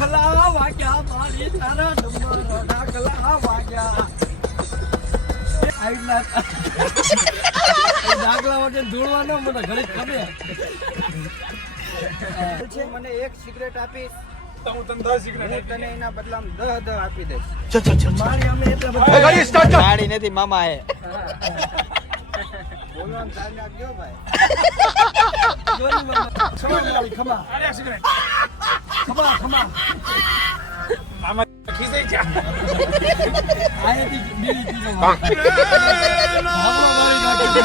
દાખલા વાગ્યા મારી તારા ડમર દાખલા વાગ્યા આઈલા દાખલા વાગે ધૂળવાનો મને ઘરે ખબર છે મને એક સિગરેટ આપીશ તો હું તને 10 સિગરેટ તને એના બદલામાં 10 આપી દઈશ મારી અમે એટલા બધા ગાડી નથી મામા હે બોલવાનું ચાલ નાખજો ભાઈ જોરી મામા છોડી ખમા અરે સિગરેટ ખમા ખમા મામા ખીજાઈ જા આયેથી બીડી પીનો આપણો ગાડી નાખી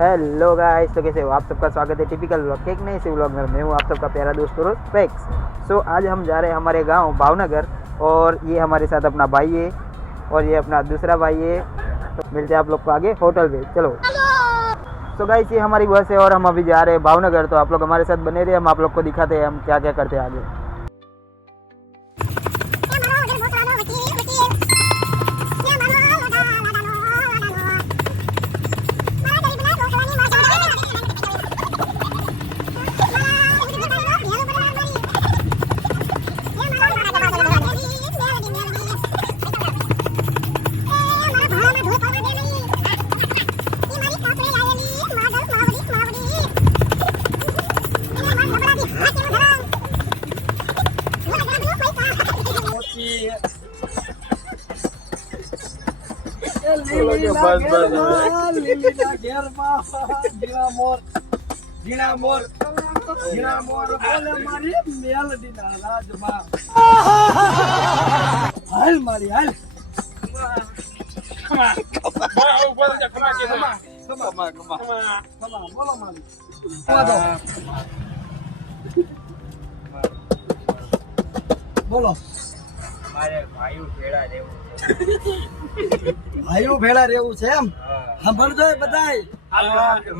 हेलो गाइस, तो कैसे हो आप सबका स्वागत है टिपिकल व्लॉग के एक नए से व्लॉग में। मैं हूँ आप सबका प्यारा दोस्त रोज पैक्स। सो आज हम जा रहे हैं हमारे गांव भावनगर और ये हमारे साथ अपना भाई है और ये अपना दूसरा भाई है। तो मिलते हैं आप लोग को आगे होटल पे, चलो। तो गाइस ये हमारी बस है और हम अभी जा रहे हैं भावनगर। तो आप लोग हमारे साथ बने रहे, हम आप लोग को दिखाते हैं हम क्या क्या करते हैं आगे। જીણા મોર બોલે મારી મેલડીના રાજમાં હાલ મારી હાલ ખમા બોલ જા ખમા કે ખમા બોલો મારી વાદો બોલો મારે ભાઈઓ ભેળા રહેવું ભાઈઓ ભેળા રહેવું છે એમ સાંભળજો બધાય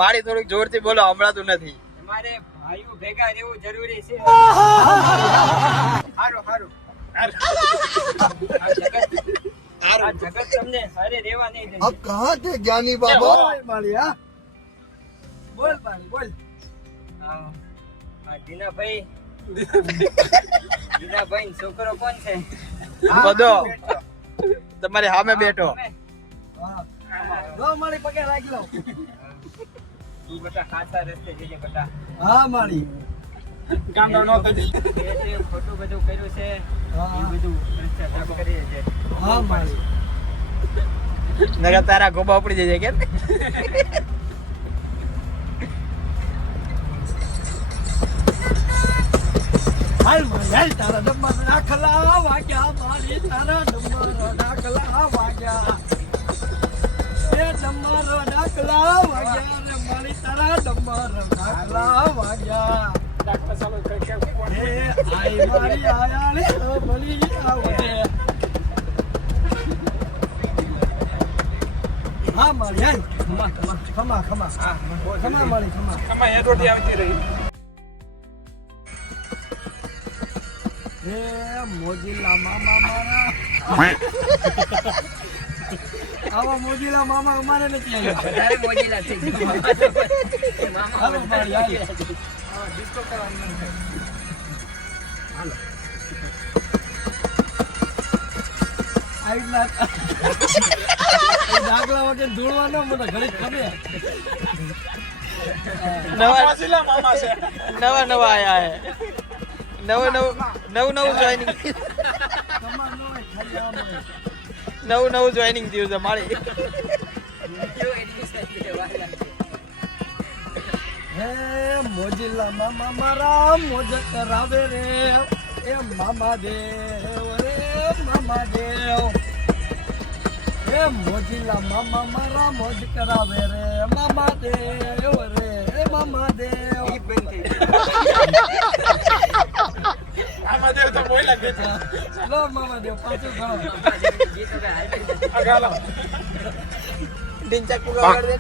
મારી થોડીક જોરથી બોલો, હમણાં નથી. મારે ભાઈઓ ભેગા રહેવું જરૂરી છે હારું હારું આ જગત તમને હારે રહેવા નહીં દે अब कहाँ थे ज्ञानी बाबा मारी हाँ बोल पानी बोल આ દીનાભાઈ દીનાભાઈ છોકરો કોણ છે બધો તમારી સામે બેઠો. हाँ दो मारी पके राख लो તું બેટા ખાસા રસ્તે જજે બેટા हाँ मारी ગામડા નો થતી જે ખોટું બધું કર્યું છે એ हाँ બધું પશ્ચાતાપ કરીએ છે हाँ मारी નગર તારા ગોબા ઉપડી જશે કે हाल मारी हाल तारा डब्बा दाखला वाग्या मारी तारा डब्बा दाखला वाग्या ए डब्बा दाखला वाग्या रे मारी तारा डब्बा दाखला वाग्या ડાક્ટર ચાલો કઈ કેમ કોણ એ આઈ મારી આયા રે ભલી આવે હા મારી હાલ ખમા ખમા ખમા મારી ખમા ખમા એ રોટી આવતી રહી એ મોજીલા મામા મારા આવા મોજીલા મામા અમારે નથી આવ્યા વધારે મોજીલા થઈ ગયા મામા હાલો મારી હાલ ડિસ્કો કરવાનું આઈલા દાખલા વગર ધૂળવાનો મને ઘરે ખબર નવા વાસીલા મામા છે નવા નવા આયા હે નવું જોઈનિંગ તમાર નો હોય ખાલી આમ હોય નવું જોઈનિંગ થયું છે મારી. કેવું એડમિશન લેવાના હે મોજીલા મામા મારા મોજ કરાવે રે એ મામા દેવ રે મામા દેવ હે મોજીલા મામા મારા મોજ કરાવે રે મામા દેવ રે એ મામા દેવ ઈ બંધ થઈ આમાં દેવ તો બોલ્યા કે લો મામા દેવ પાછું ગણો ગીત હવે હાલ અગાલો ડિંચક પુગાડ દે.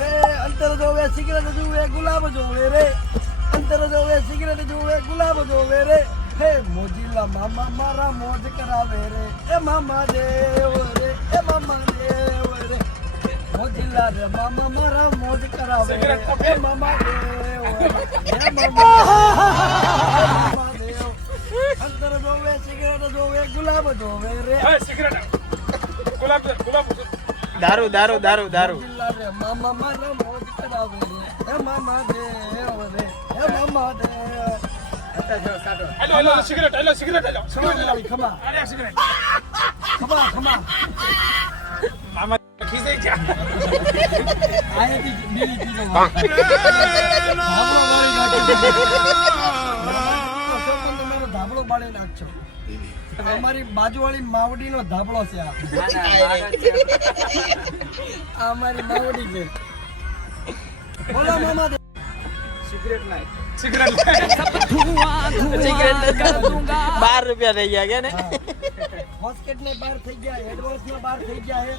એ અંતર જોવે સિગરેટ જોવે ગુલાબ જોવે રે અંતર જોવે સિગરેટ જોવે ગુલાબ જોવે રે હે મોજીલા મામા મારા મોજ કરાવે રે એ મામા દેવ રે એ મામા દેવ રે મોજીલા રે મામા મારા મોજ કરાવે સિગરેટ તો હે મામા દેવ હે મામા દેવ અંતર જોવે સિગરેટ જોવે ગુલાબ જોવે રે હે સિગરેટ ગુલાબ દારૂ દારૂ દારૂ દારૂ મોજીલા રે મામા મારા મોજ કરાવે રે હે મામા દેવ રે હે મામા Dev hello cigarette hello cigarette hello ખમા અરે સિગરેટ ખમા ખમા મામા ખીસે ગયા આયેથી બીડી પીનો ધાબળો મારી નાખ્યો મારો ધાબળો બાળી નાખજો અમારી બાજુવાળી માવડીનો ધાબળો છે આ અમારી માવડી છે બોલો મામા સિગરેટ લાય સિગરેટ 12 રૂપિયા થઈ ગયા કે ને હોસ્કેટ ને બહાર થઈ ગયા એડવાન્સ ને બહાર થઈ ગયા હે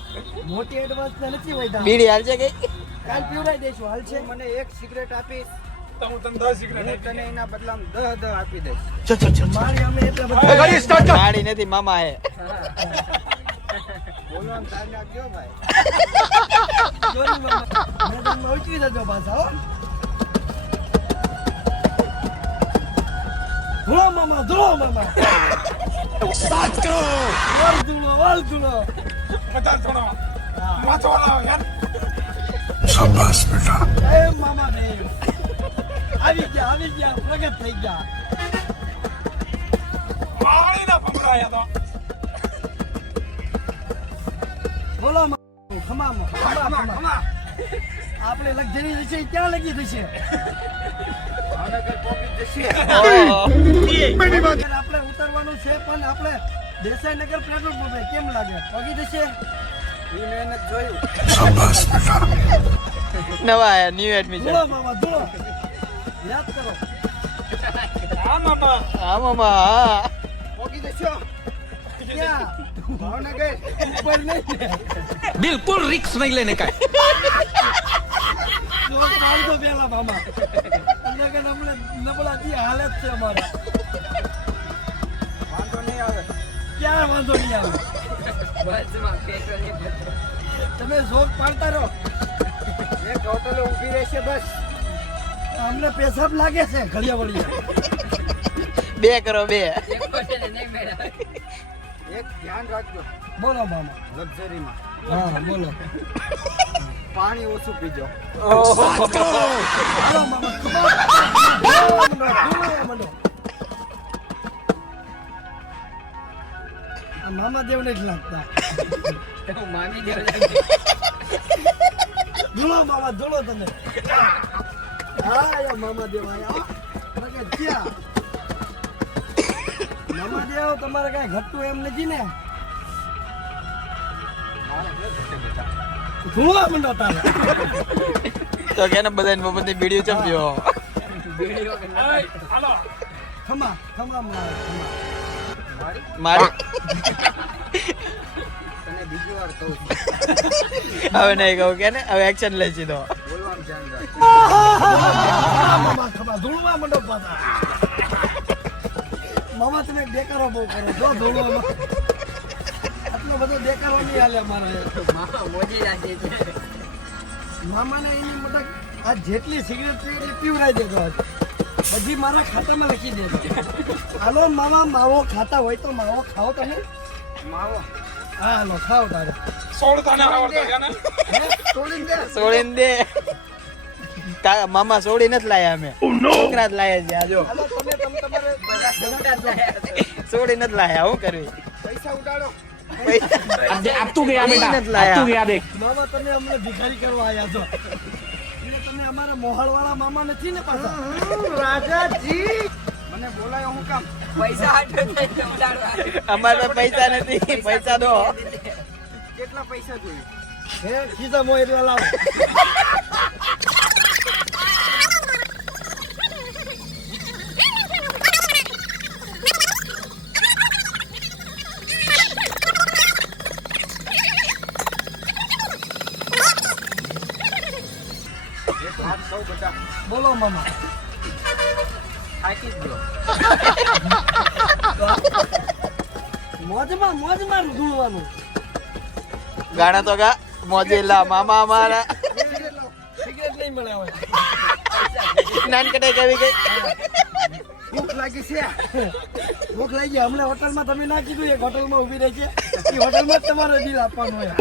મોટી એડવાન્સ ને નથી વૈધા બીડી હાલ છે કે કાલ પીવડાઈ દેશું હાલ છે મને એક સિગરેટ આપીશ તો હું તને 10 સિગરેટ હું તને એના બદલામાં 10 આપી દઈશ મારી અમે એટલા બધા ગાડી નથી મામા હે બોલવાનું ટાઈમ નાખજો ભાઈ ચોરી મામા મેદાનમાં ઉચકી દેજો પાછા હો ધુલો મામા વાલ ધુલો બધા થોડો માથો લાવ યાર એ મામા દેવ આવી ગયા પ્રગટ થઈ ગયા પાણી ના પકડાયા તો બોલો મામા ખમા આપણે લક્ઝરી જશે ક્યાં લગી થશે ભાવનગર પહોંચી જશે આપણે ઉતરવાનું છે પણ આપણે દેસાઈનગર પેટ્રોલ પંપે કેમ લાગે પગી જશે ઈ મહેનત જોયું નવા હે ન્યુ એડમિશન ધુલો મામા ધુલો યાદ કરો હા મામા હા મામા હા પહોંચી જશો ક્યાં ભાવનગર ઉપર નહીં ને बिल्कुल रिक्स नहीं लेने का જોત મારજો પેલા મામા અંદર કે નબળા નબળા દી હાલત છે અમારા વાંધો નહીં આવે ક્યાં વાંધો નહીં આવે તમે જોક પાડતા રહો એક હોટલે ઊભી રહેશે બસ અમને પેશાબ લાગે છે ઘડિયા વળી 2 કરો 2 એક ધ્યાન રાખજો બોલો મામા લક્ઝરીમાં હા બોલો પાણી ઓછું પીજો હાલો મામા મંડો આ મામા દેવ નથી લાગતા ધૂળો મામા ધૂળો તમે હા યા મામા દેવ આયા પ્રગટ થયા મામા દેવ તમારે કઈ ઘટતું એમ નથી ને ધૂળો મંડો તારે તો કે ને બધાને બબનની વિડિયો ચંપ્યો હાલો ખમા ખમા મારે મારી તને બીજી વાર કહું છું હવે નહીં કહું કે ને હવે એક્શન લઈ સીધો બોલવાનું ધ્યાન રાખજો મામા ખમા ધૂળવા મંડો પાછા મામા તમે બેકારો બહુ કરો જો ધૂળવાનો આટલો બધો દેખાડો નહીં હાલે મારે મામાને એની મતલબ આ જેટલી સિગરેટ પી એટલી પીવડાવી દેજો આજ. બધી મારા ખાતામાં લખી દેજો હાલો મામા માવો ખાતા હોય તો માવો ખાઓ તમે માવો હા હાલો ખાઓ તારે સોળતા ના આવડતો છે ને હે? તોડીને દે. છોડીને દે મામા છોડી નથી લાયા અમે છોકરા જ લાયા છે આ જો હાલો તમે તમારે છોડી નથી લાયા હું કરવી પૈસા ઉડાડો अब तू गया बेटा अब तू गया देख મામા તમે અમને ભિખારી કરવા આવ્યા છો એટલે તમે અમારા મોહાળવાળા મામા નથી ને પાછા રાજાજી મને બોલાયો હું કામ અમારે તો પૈસા નથી પૈસા દો કેટલા પૈસા જોઈએ હે ખીસા મોય એટલા લાવો એક વાત કહું બેટા બોલો મામા થાકી જ ગયો મોજમાં ધૂળવાનું ગાણા તો ગા મોજેલા મામા અમારા સિગરેટ લઈ નહીં મળે હવે નાન કટાઈ કેવી ગઈ ભૂખ લાગી છે ભૂખ લાગી હમણાં હોટલમાં તમે ના કીધું એક હોટલમાં ઊભી રહી છે એ હોટલમાં જ તમારે બિલ આપવાનું હોય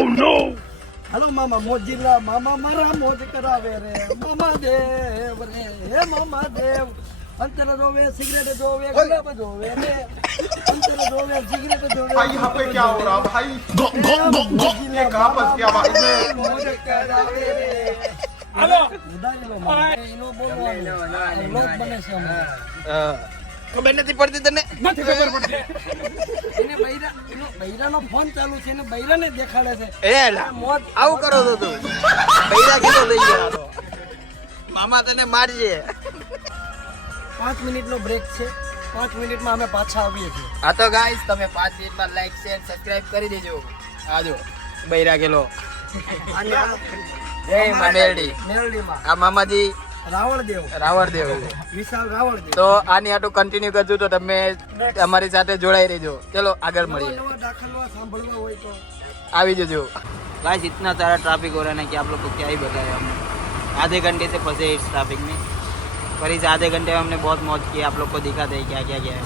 હાલો મામા મોજીલા મામા મારા મોજ કરાવે રે મામા દેવ રે હે મામા દેવ અંતર જોવે સિગરેટ જોવે ગુલાબ જોવે રે અંતર જોવે સિગરેટ જોવે भाई यहाँ पे क्या हो रहा भाई ये कहाँ फंस गया भाई मैं મોજ કરાવે રે હાલો ઉડાડી લો મામા એનો બોલવાનું લોક બને છે અમારે ખબર નથી પડતી તને નથી ખબર પડતી એને બૈરાનો ફોન ચાલુ છે એને બૈરાને દેખાડે છે એ લા, મોજ આવું કરો તો તું પૈસા કીધો લઈ ગયા તો. મામા તને મારજે 5 મિનિટનો બ્રેક છે 5 મિનિટમાં અમે પાછા આવીએ છીએ હા તો ગાઈસ તમે 5 મિનિટમાં લાઈક શેર સબસ્ક્રાઇબ કરી દેજો આજો બૈરા ગેલો અને આ જય મામેરડી મેલડીમાં આ મામાજી રાવણદેવ રાવણદેવ વિશાલ રાવણદેવ તો આની આટું કન્ટિન્યુ કરજો તો તમે અમારી સાથે જોડાઈ રહેજો ચલો આગળ મળીએ નવા દાખલવા સાંભળવા હોય તો આવી जजो गाइस इतना सारा ट्रैफिक हो रहा है ना कि आप लोग को क्या ही बताया हमने आधे घंटे से फंसे इस ट्रैफिक में पर इस आधे घंटे में हमने बहुत मौज की आप लोग को दिखा दे क्या क्या किया है